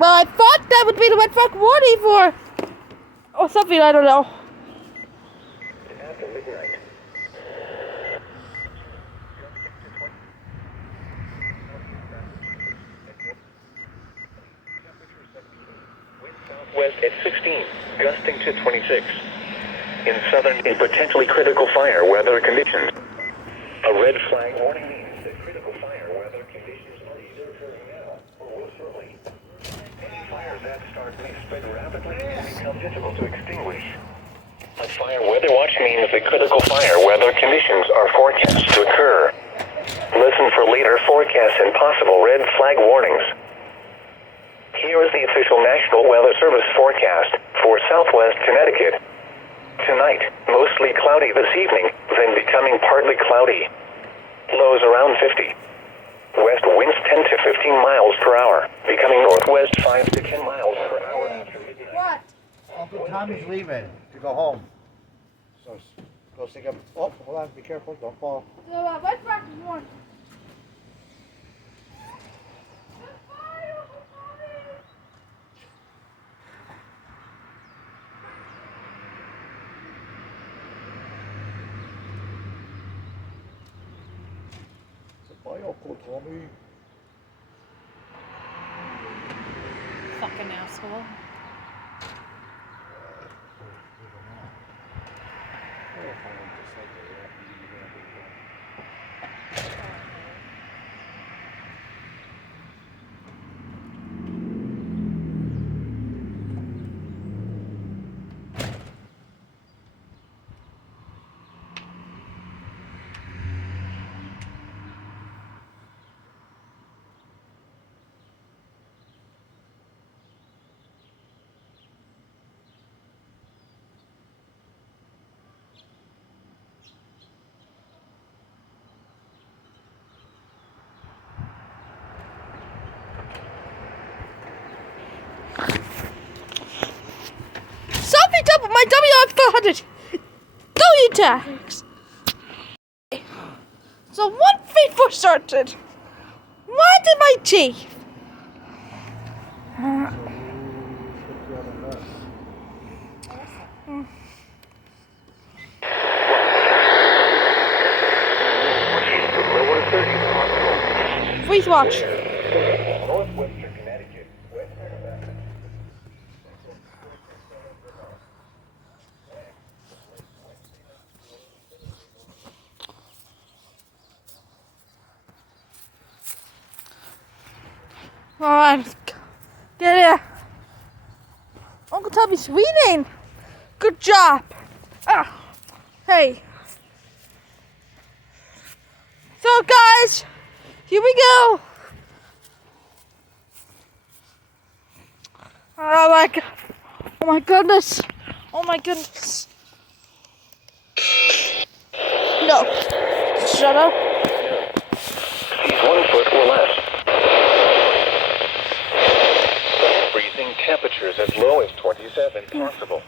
Well, I thought that would be the red flag warning for... or something, I don't know. After midnight. West at 16, gusting to 26. In southern, in potentially critical fire weather conditions. A red flag warning means that critical fire weather conditions are either occurring now or will shortly. Any fires that start may spread rapidly and become difficult to extinguish. A fire weather watch means that critical fire weather conditions are forecast to occur. Listen for later forecasts and possible red flag warnings. Here is the official National Weather Service forecast for Southwest Connecticut. Tonight, mostly cloudy this evening, then becoming partly cloudy. Lows around 50. West winds 10 to 15 miles per hour, becoming northwest 5 to 10 miles per hour after midnight. What? Uncle Tommy's leaving to go home. So go stick up. Oh, hold on, be careful, don't fall. The red flag warning. Bye, Uncle Tommy. Fucking asshole. Something up with my WR400 W tags. So one thing for certain. Why did my teeth? Please watch. Northwestern Connecticut, western Alright. Get here. Uncle Tommy's reading. Good job. Hey. So guys, here we go. Oh my god. Oh my goodness. Oh my goodness. No. Shut up. He's 1 foot or less. Freezing temperatures as low as 27 possible.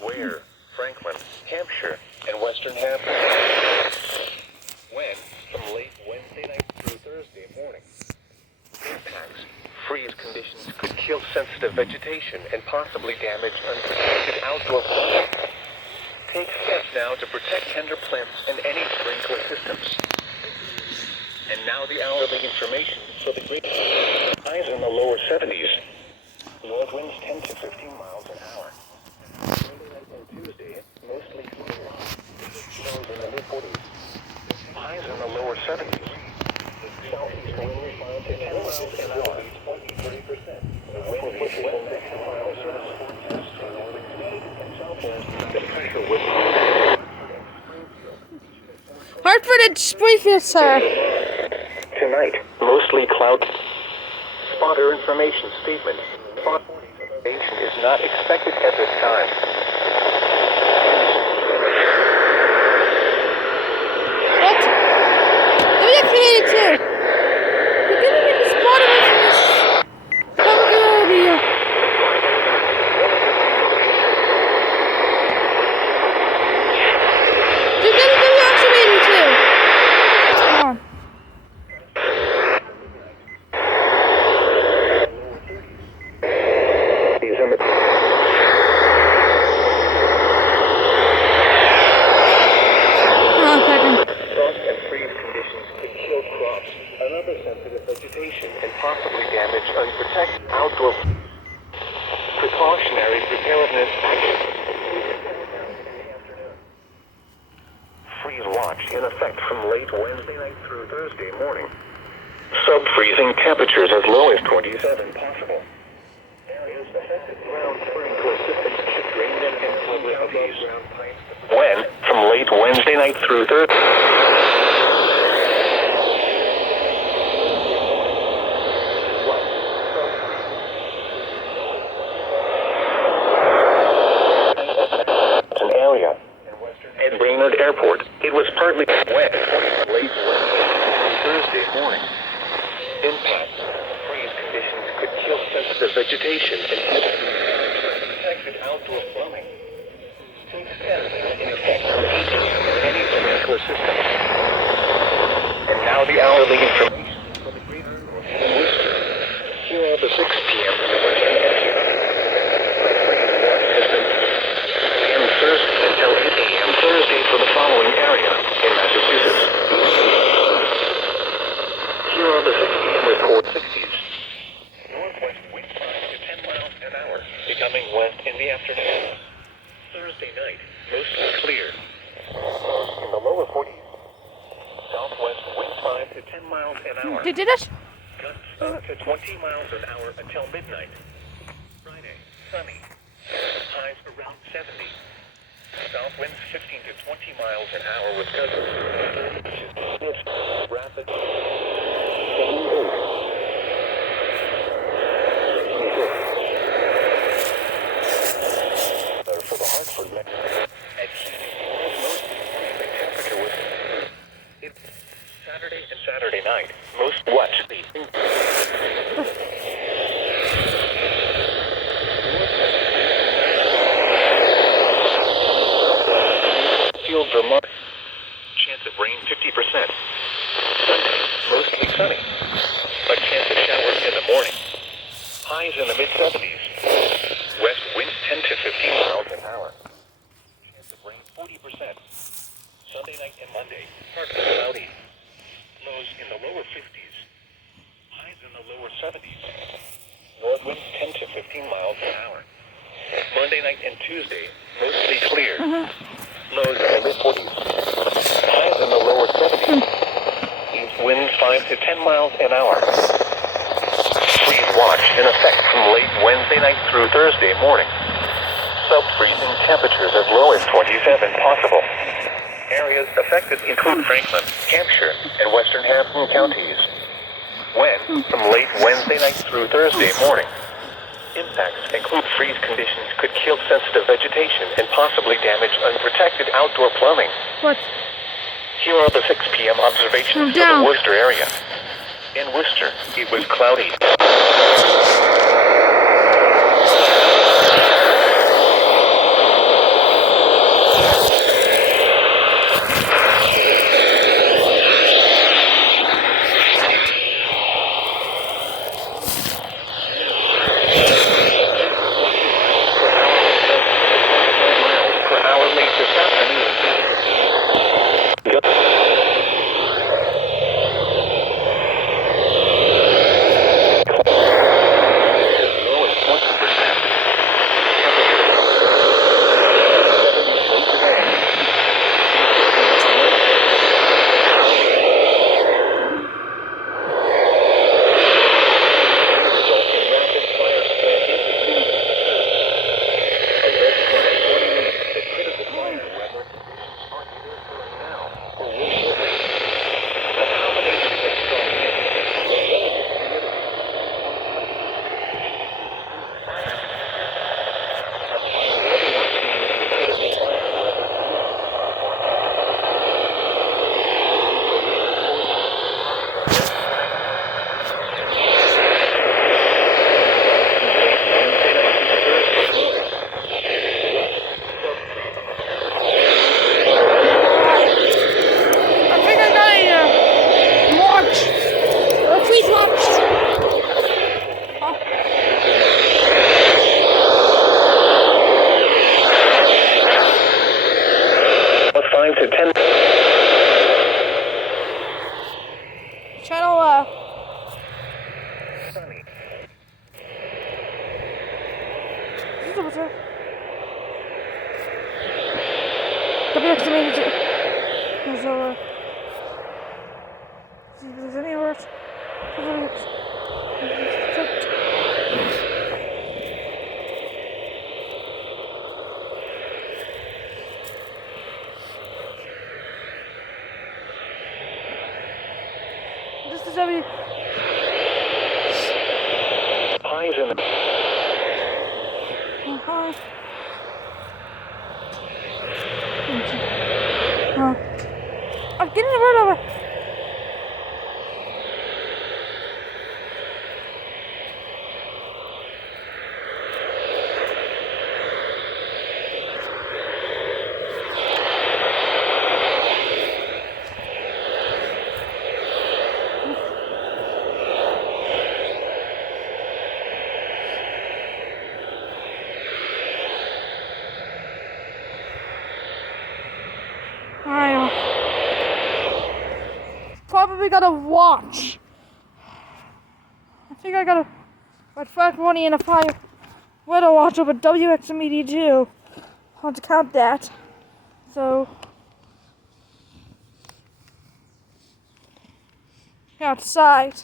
Where? Franklin, Hampshire, and Western Hampshire. When? From late Wednesday night through Thursday morning. Impacts. Freeze conditions could kill sensitive vegetation and possibly damage unprotected outdoor plants. Take steps now to protect tender plants and any sprinkler systems. And now the hourly information for the great highs in the lower 70s. North winds 10 to 15 miles an hour. Monday night and Tuesday, mostly clear. Lows in the mid-40s. Highs in the lower 70s. Southeast winds 5 to 10 miles an hour. 30%. The wind will push west 6 miles forecast to northern Connecticut and southwest. The pressure will... Hartford and Springfield, sir. Tonight, mostly cloudy. Spotter information statement. Information is not expected at this time. What? WF82. You're giving me the spotter information. Have a good idea. You're getting WF82. Come on. damage unprotected outdoor precautionary preparedness action. Freeze watch in effect from late Wednesday night through Thursday morning. Sub-freezing temperatures as low as 27 possible. Areas affected ground sprinkler systems should drain them in counties. When? From late Wednesday night through Thursday. An area. At Brainerd Airport, it was partly wet late Thursday morning. Impacts. Freeze conditions could kill sensitive vegetation and protected outdoor plumbing. Take steps in effect from any sprinkler system. And now the hourly information for the greater Worcester. Here are the 6 p.m. for the Western area. Freeze watch has been p.m. Thursday until 8 a.m. Thursday for the following area in Massachusetts. Here are the 6 p.m. report 60s. Northwest wind 5 to 10 miles an hour, becoming west in the afternoon. Thursday night, mostly clear. In the lower 40s. Southwest wind 5 to 10 miles an hour. They did it? Gusts to 20 miles an hour until midnight. Friday, sunny. Highs around 70. South winds 15 to 20 miles an hour with gusts. Rapid. For the Hartford Metro. At most the temperature was Saturday and Saturday night. Most what? Field Vermont. Chance of rain 50%. Sunday, mostly sunny. A chance of showers in the morning. Highs in the mid-70s. West winds 10 to 15 miles an hour. Chance of rain 40%. Sunday night and Monday, partly cloudy. Lows in the lower 50s. Highs in the lower 70s. North winds 10 to 15 miles an hour. Monday night and Tuesday, mostly clear. Lows in the mid-40s. Highs in the lower 70s. East winds 5 to 10 miles an hour. Freeze watch in effect from late Wednesday night through Thursday morning. Sub-freezing temperatures as low as 27 possible. Areas affected include Franklin, Hampshire, and Western Hampton counties. When? From late Wednesday night through Thursday morning. Impacts include freeze conditions could kill sensitive vegetation and possibly damage unprotected outdoor plumbing. What? Here are the 6 p.m. observations for the Worcester area. In Worcester, it was cloudy. just double check. WX to there's over. See if there's any alerts. Checked. Just a W. Highs in the I'm getting the word over. Probably gotta watch. I think I gotta put 520 in a fire weather watch up at WX Media 2. I want to count that. So outside.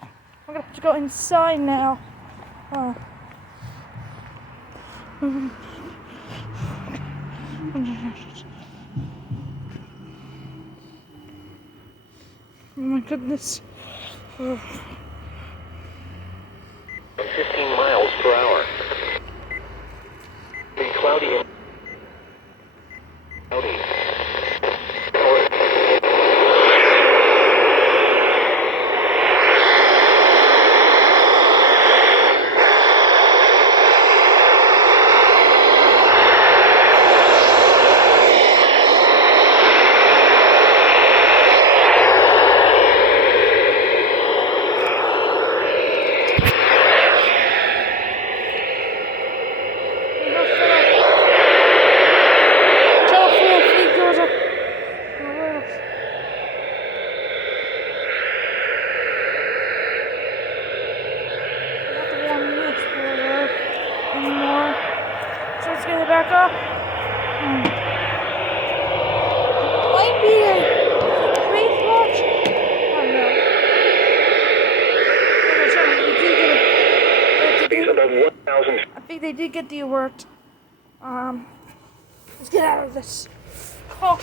I'm gonna have to go inside now. Oh my goodness. 15 miles per hour. Be cloudy and cloudy. Let's get it back up. Might be a race watch. I don't know. Speeds above 1,000. I think they did get the alert. Let's get out of this. Oh.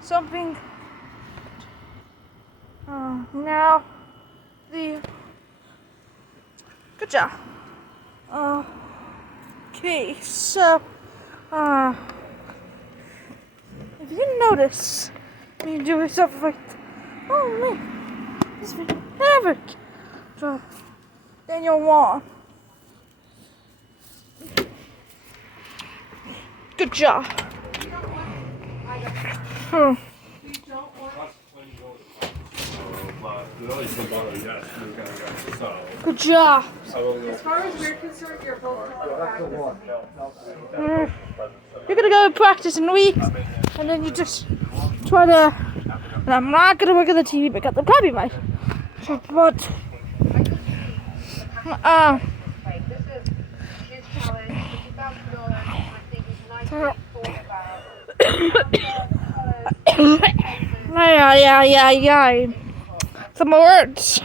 Something. Now the good job. Okay, so if you didn't notice, when you do stuff like, oh man, this is havoc. So then you'll want. Good job. Good job. As far as we're concerned, you're both You're gonna go practice in a week, and then you just try to. And I'm not gonna work on the TV because the copyright. But yeah. Some words.